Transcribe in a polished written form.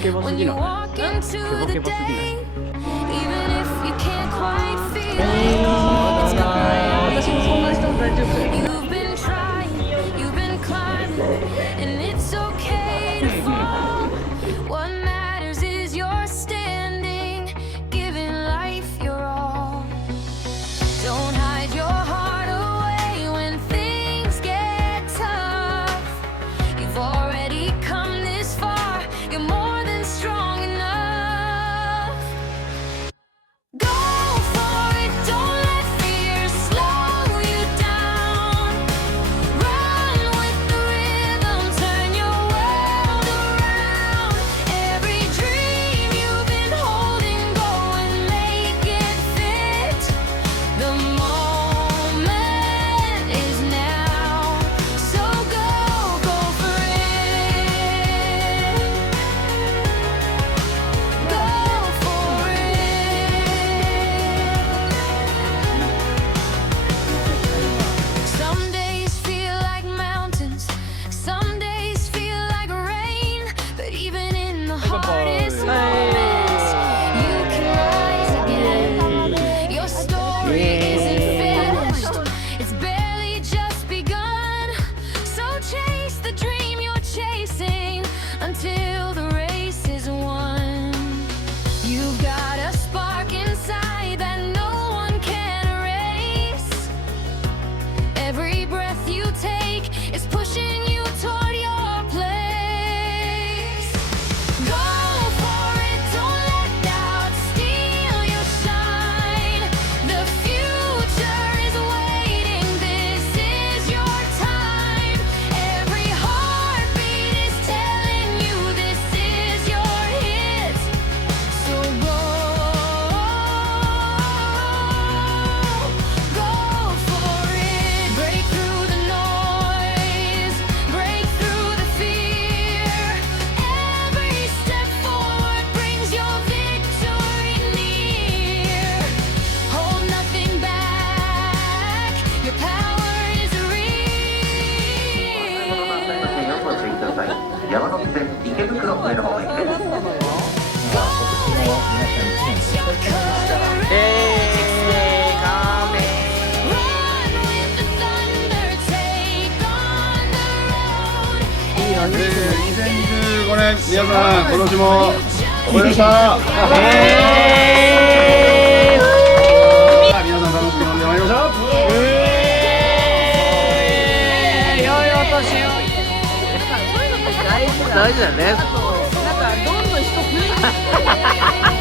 ケバすぎない？しょぼけばすぎない？私もそんな人も大丈夫。山手線池袋上の方へ行きます。今年も皆さん1年お疲れ様で2015年皆さん今年もおめでとうございました。皆さん楽しく飲んでまいりましょう。大事だね。なんかどんどん人増える。